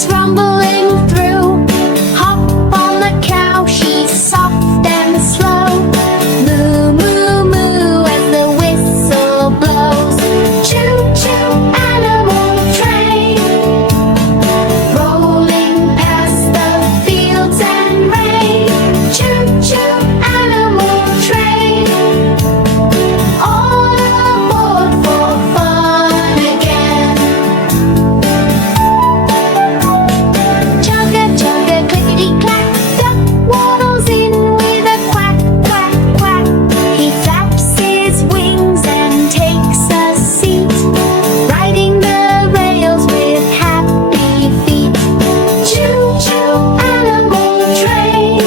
it's rumbling through. Hop on the cow, she's soft and slow. Moo, moo, moo as the whistle blows. Choo choo animal train, rolling past the fields and rain. Choo choo animal train, all aboard for fun again. Chugga chugga clickety clack, duck waddles in with a quack quack quack. He flaps his wings and takes a seat, riding the rails with happy feet. Choo choo animal train,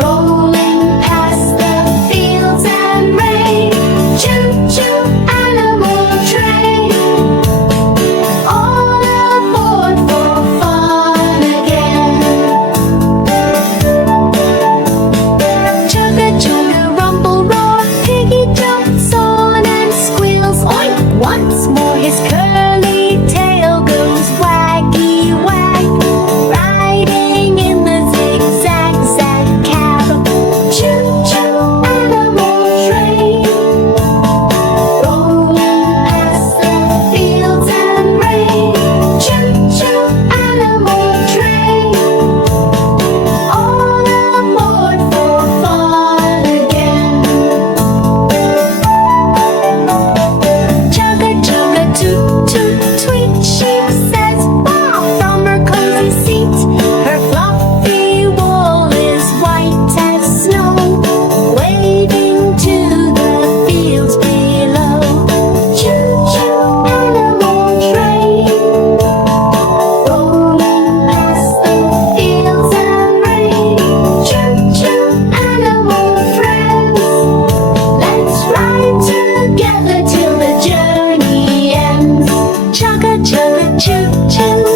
rolling past the fields and rain. Choo choo animal train, all aboard for fun again. Chugga chugga rumble roar, piggy jumps on and squeals. Oink! Once more his curly tail goes waggy wag, riding in the zigzag zag cab. Choo choo animal train, rolling past the fields and rain. Choo choo animal train, all aboard for fun again. Chugga chugga toot toot tweet, sheep says wow from her cozy seat. Her fluffy wool is white as snow, waving to the fields below. Choo choo animal train, rolling past the fields and rain. Choo choo animal friends, let's ride together till the journey ends. Chugga chugga choo choo.